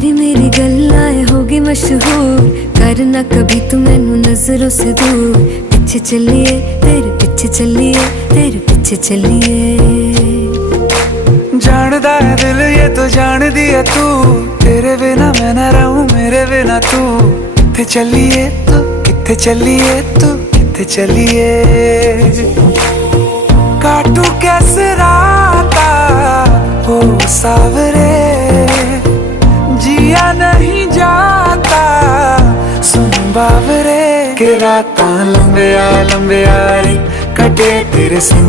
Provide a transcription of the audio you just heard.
तेरी मेरी गल्लाएं होगी मशहूर, करना कभी तू मैनू नजरों से दूर। पीछे चलिए तेरे पीछे चलिए, तेरे पीछे चलिए। जानदा है दिल ये तो जान दिया तू, तेरे बिना मैं ना रहूं मेरे बिना तू। किथे चलिए तू, किथे चलिए तू, किथे चलिए। काटू कैसे राता हो सावरे, जिया नहीं जाता सुन बावरे। के रातां लंबे आ रे कटे तेरे संग।